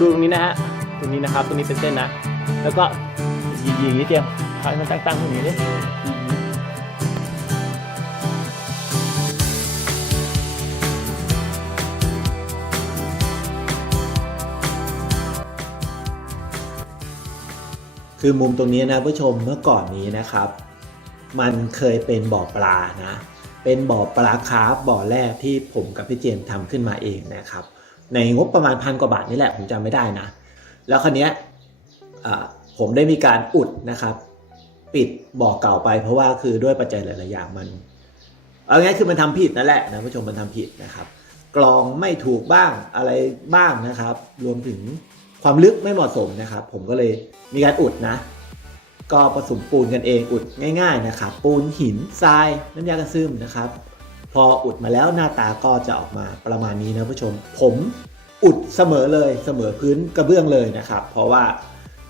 ดูตรงนี้นะฮะ ตรงนี้นะครับ ตรงนี้เป็นเส้นนะ แล้วก็ยีๆอย่างนี้เตรียมทายมันตั้งๆตรงนี้ดิคือมุมตรงนี้นะผู้ชมเมื่อก่อนนี้นะครับ มันเคยเป็นบ่อปลานะ เป็นบ่อปลาคาร์ฟบ่อแรกที่ผมกับพี่เจมทำขึ้นมาเองนะครับ ในงบประมาณพันกว่าบาทนี่แหละผมจำไม่ได้นะ แล้วคราวเนี้ผมได้มีการอุดนะครับ ปิดบ่อเก่าไป เพราะว่าคือด้วยปัจจัยหลาย ๆ อย่างมัน เอาง่ายคือมันทำผิดนั่นแหละนะผู้ชมมันทำผิดนะครับ กรองไม่ถูกบ้างอะไรบ้างนะครับ รวมถึงความลึกไม่เหมาะสมนะครับ ผมก็เลยมีการอุดนะ ก็ผสมปูนกันเองอุดง่าย ๆ นะครับ ปูนหินทรายน้ำยากระซึมนะครับพออุดมาแล้วหน้าตาก็จะออกมาประมาณนี้นะผู้ชม ผม อุดเสมอเลยเสมอพื้นกระเบื้องเลยนะครับ เพราะว่า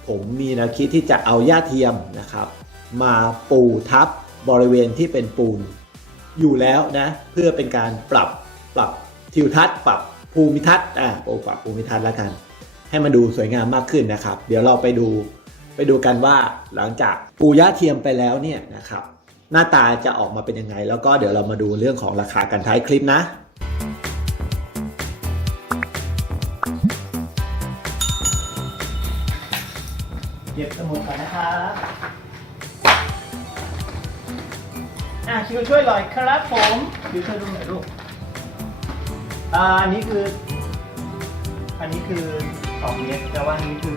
ผมมีแนวคิดที่จะเอาหญ้าเทียมนะครับ มาปูทับบริเวณที่เป็นปูน อยู่แล้วนะเพื่อเป็นการปรับปรับทิวทัศน์ปรับภูมิทัศน์อ่าปรับภูมิทัศน์แล้วกัน ให้มันดูสวยงามมากขึ้นนะครับ เดี๋ยวเราไปดูไปดูกันว่าหลังจากปูย่าเทียมไปแล้วเนี่ยนะครับ หน้าตาจะออกมาเป็นยังไง แล้วก็เดี๋ยวเรามาดูเรื่องของราคากันท้ายคลิปนะ ครับอะคิวช่วยหน่อยครับผมคิวช่วยดูหน่อยลูกอ่าอันนี้คือ อันนี้คือสองเมตรแต่ว่าอันนี้คือ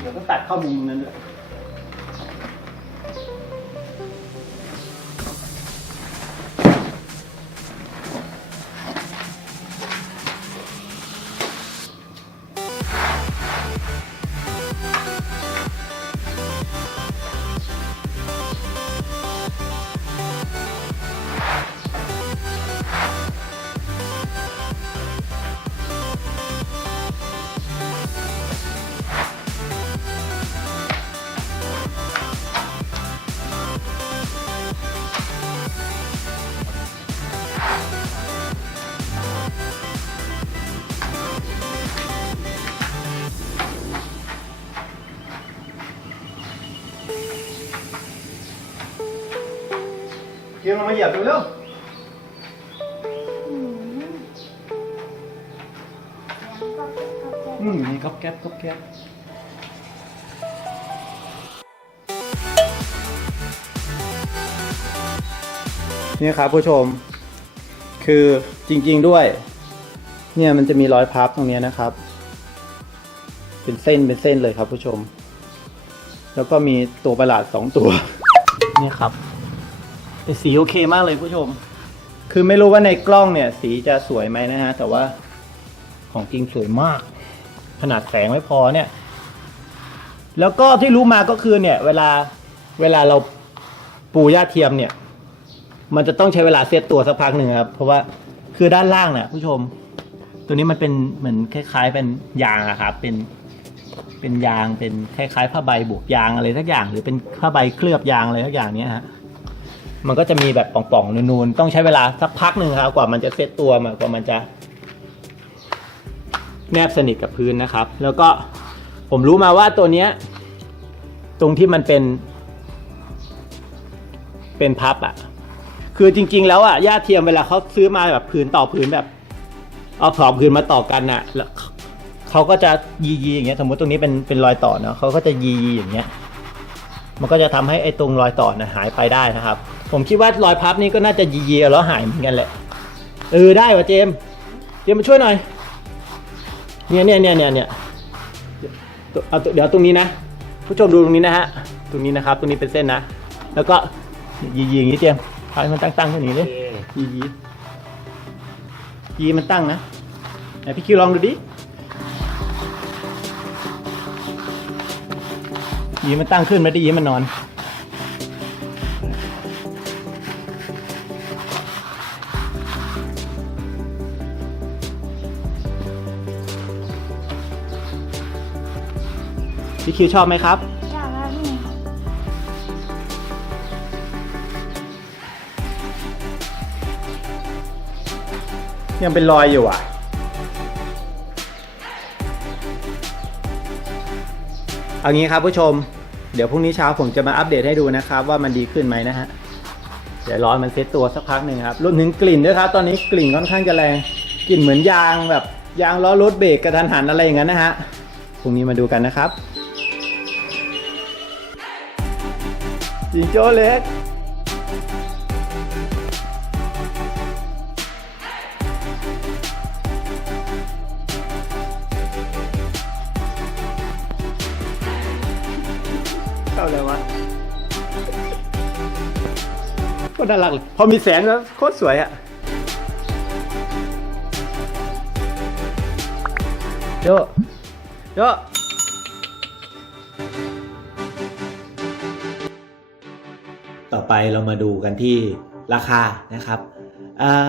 เดี๋ยวก็ตัดเข้ามุมนั้นด้วย ยร์ลงมาเหยียบดูเร็วอืมมีก๊อบแก๊บก๊อบแก๊บนี่ครับผู้ชม คือจริง ๆด้วย เนี่ยมันจะมีรอยพับตรงเนี้ยนะครับ เป็นเส้นเป็นเส้นเลยครับผู้ชม แล้วก็มีตัวประหลาดสองตัวเนี่ยครับ แต่สีโอเคมากเลยผู้ชม คือไม่รู้ว่าในกล้องเนี่ย สีจะสวยไหมนะฮะ แต่ว่าของจริงสวยมาก ขนาดแสงไม่พอเนี่ย แล้วก็ที่รู้มาก็คือเนี่ย เวลาเวลาเราปูหญ้าเทียมเนี่ย มันจะต้องใช้เวลาเซตตัวสักพักหนึ่งครับ เพราะว่าคือด้านล่างเนี่ยผู้ชม ตัวนี้มันเป็นเหมือนคล้าย ๆ เป็นยางอะครับเป็นเป็นยางเป็นคล้ายๆผ้าใบบวกยางอะไรสักอย่าง หรือเป็นผ้าใบเคลือบยางอะไรสักอย่างเนี้ยฮะ มันก็จะมีแบบป่องๆนูนๆ ต้องใช้เวลาสักพักหนึ่งครับกว่ามันจะเซตตัวมากว่ามันจะ แนบสนิทกับพื้นนะครับ แล้วก็ผมรู้มาว่าตัวเนี้ย ตรงที่มันเป็น เป็นพับอะ่ะ คือจริง ๆ แล้วอะ่ะหญ้าเทียมเวลาเขาซื้อมาแบบพื้นต่อพื้นแบบ เอาสองพื้นมาต่อกันน่ะแล้วเขาก็จะยียีอย่างเงี้ย สมมติตรงนี้เป็นเป็นรอยต่อเนาะเขาก็จะยียีอย่างเงี้ย มันก็จะทำให้ไอ้ตรงรอยต่อนะหายไปได้นะครับ ผมคิดว่ารอยพับนี้ก็น่าจะยียีแล้วหายเหมือนกันแหละ เออได้ว่ะเจมส์เจมส์มาช่วยหน่อย เนี่ยเนี่ยเนี่ยเนี่ยเนี่ยตัวเอาตัวเดี๋ยวตรงนี้นะ ผู้ชมดูตรงนี้นะฮะ ตรงนี้นะครับ ตรงนี้เป็นเส้นนะ แล้วก็ยียีอย่างนี้เจมส์ทายมันตั้งตั้งๆตรงนี้เลยยียียีมันตั้งนะไหนพี่คิวลองดูดิยีมันตั้งขึ้นไม่ได้ยีมันนอน พี่คิวชอบไหมครับ ชอบครับยังเป็นรอยอยู่อะ เอางี้ครับผู้ชม เดี๋ยวพรุ่งนี้เช้าผมจะมาอัปเดตให้ดูนะครับ ว่ามันดีขึ้นไหมนะฮะ เดี๋ยวรอมันเซตตัวสักพักหนึ่งครับรวมถึงกลิ่นด้วยครับ ตอนนี้กลิ่นค่อนข้างจะแรง กลิ่นเหมือนยางแบบยางล้อรถเบรกกระทันหันอะไรอย่างนั้นนะฮะ พรุ่งนี้มาดูกันนะครับ จิงโจ้เล็กเข้าเลยวะโคตรน่ารักพอมีแสงแล้วโคตรสวยอะโยโย ไปเรามาดูกันที่ราคานะครับ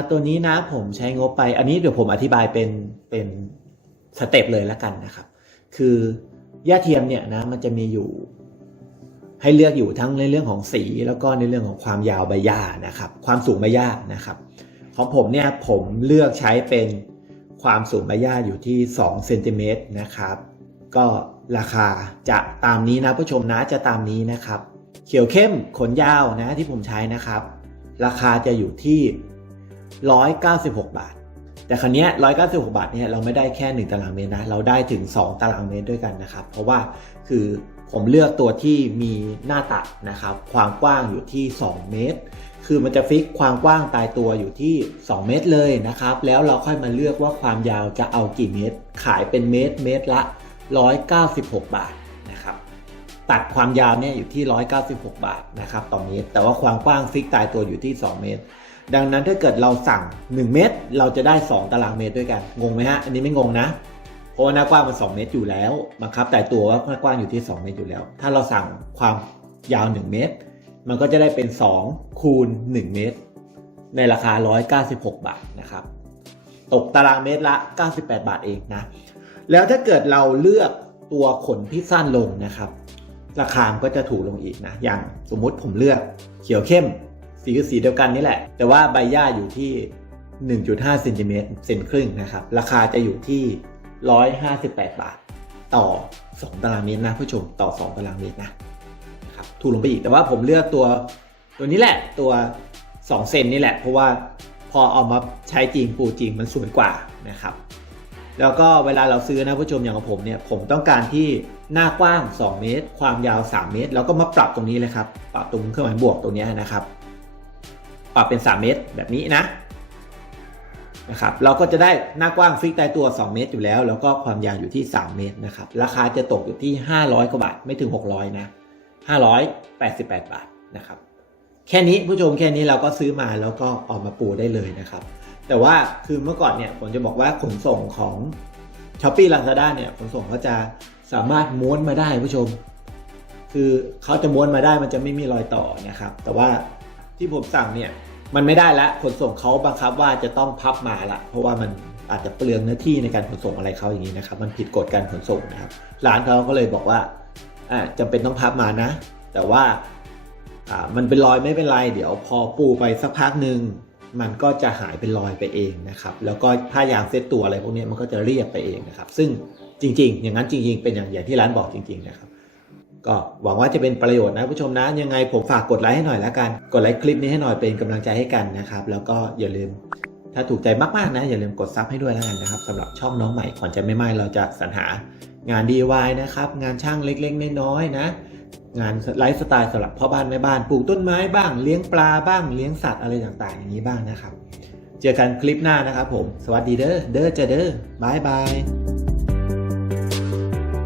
ตัวนี้นะผมใช้งบไป อันนี้เดี๋ยวผมอธิบายเป็นเป็นสเต็ปเลยแล้วกันนะครับ คือหญ้าเทียมเนี่ยนะมันจะมีอยู่ ให้เลือกอยู่ทั้งในเรื่องของสี แล้วก็ในเรื่องของความยาวใบหญ้านะครับ ความสูงใบหญ้านะครับ ของผมเนี่ยผมเลือกใช้เป็นความสูงใบหญ้าอยู่ที่2เซนติเมตรนะครับ ก็ราคาจะตามนี้นะผู้ชมนะจะตามนี้นะครับ เขียวเข้มขนยาวนะที่ผมใช้นะครับ ราคาจะอยู่ที่ 196 บาท แต่ครั้นี้196 บาทเนี่ยเราไม่ได้แค่ 1 ตารางเมตรนะเราได้ถึง 2 ตารางเมตรด้วยกันนะครับ เพราะว่าคือผมเลือกตัวที่มีหน้าตัดนะครับ ความกว้างอยู่ที่ 2 เมตร คือมันจะฟิกความกว้างตายตัวอยู่ที่ 2 เมตรเลยนะครับ แล้วเราค่อยมาเลือกว่าความยาวจะเอากี่เมตร ขายเป็นเมตรเมตรละ 196 บาทนะครับ ตัดความยาวเนี่ยอยู่ที่ 196 บาทนะครับต่อเมตร แต่ว่าความกว้างฟิกตายตัวอยู่ที่ 2 เมตร ดังนั้นถ้าเกิดเราสั่ง 1 เมตร เราจะได้ 2 ตารางเมตรด้วยกัน งงไหมฮะ อันนี้ไม่งงนะ เพราะว่าหน้ากว้างมัน 2 เมตรอยู่แล้วบังคับแต่ตัวว่าหน้ากว้างอยู่ที่ 2 เมตรอยู่แล้ว ถ้าเราสั่งความยาว 1 เมตร มันก็จะได้เป็น 2 คูณ 1 เมตร ในราคา 196 บาทนะครับ ตกตารางเมตรละ 98 บาทเองนะ แล้วถ้าเกิดเราเลือกตัวขนที่สั้นลงนะครับ ราคามก็จะถูกลงอีกนะ อย่างสมมุติผมเลือกเขียวเข้ม สีคือสีเดียวกันนี่แหละ แต่ว่าใบหญ้าอยู่ที่ 1.5เซนติเมตรเซนครึ่งนะครับ ราคาจะอยู่ที่ 158 บาท ต่อ 2 ตารางเมตรนะผู้ชมต่อ 2 ตารางเมตรนะนะครับถูกลงไปอีกแต่ว่าผมเลือกตัวตัวนี้แหละตัว 2 เซนนี่แหละ เพราะว่าพอเอามาใช้จริงปูจริงมันสวยกว่านะครับ แล้วก็เวลาเราซื้อนะผู้ชมอย่างของผมเนี่ยผมต้องการที่หน้ากว้าง 2 เมตร ความยาว 3 เมตร แล้วก็มาปรับตรงนี้เลยครับ ปรับตรงเครื่องหมายบวกตรงนี้นะครับ ปรับเป็น 3 เมตรแบบนี้นะนะครับเราก็จะได้หน้ากว้างฟิกตายตัว 2 เมตรอยู่แล้ว แล้วก็ความยาวอยู่ที่ 3 เมตรนะครับราคาจะตกอยู่ที่ 500กว่าบาทไม่ถึง 600นะ588 บาทนะครับแค่นี้ผู้ชมแค่นี้เราก็ซื้อมาแล้วก็ออกมาปูได้เลยนะครับ แต่ว่าคือเมื่อก่อนเนี่ยผมจะบอกว่าขนส่งของ s h อ p e e Lazada เนี่ยขนส่งเขาจะสามารถม้วนมาได้ผู้ชม คือเขาจะม้วนมาได้มันจะไม่มีรอยต่อนะครับ แต่ว่าที่ผมสั่งเนี่ยมันไม่ได้ละขนส่งเขาบังคับว่าจะต้องพับมาละ เพราะว่ามันอาจจะเปลืองเนื้อที่ในการขนส่งอะไรเขาอย่างนี้นะครับ มันผิดกฎการขนส่งนะครับ ร้านเขาก็เลยบอกว่าอ่าจำเป็นต้องพับมานะ แต่ว่าอ่ามันเป็นรอยไม่เป็นไร เดี๋ยวพอปูไปสักพักหนึ่ง มันก็จะหายเป็นรอยไปเองนะครับ แล้วก็ผ้ายางเซตตัวอะไรพวกนี้มันก็จะเรียบไปเองนะครับ ซึ่งจริง ๆ อย่างนั้นจริง ๆ เป็นอย่างอย่างที่ร้านบอกจริง ๆ นะครับ ก็หวังว่าจะเป็นประโยชน์นะผู้ชมนะ ยังไงผมฝากกดไลค์ให้หน่อยแล้วกัน กดไลค์คลิปนี้ให้หน่อยเป็นกำลังใจให้กันนะครับ แล้วก็อย่าลืม ถ้าถูกใจมากๆนะ อย่าลืมกดซับให้ด้วยแล้วกันนะครับสำหรับช่องน้องใหม่ขวัญใจไม่ไหม้เราจะสรรหางาน DIY นะครับ งานช่างเล็กๆน้อยๆนะ งานไลฟ์สไตล์สำหรับพ่อบ้านแม่บ้านปลูกต้นไม้บ้างเลี้ยงปลาบ้างเลี้ยงสัตว์อะไรต่างๆ อย่างนี้บ้างนะครับ เจอกันคลิปหน้านะครับผม สวัสดีเด้อเด้อเจะเด้อบายบาย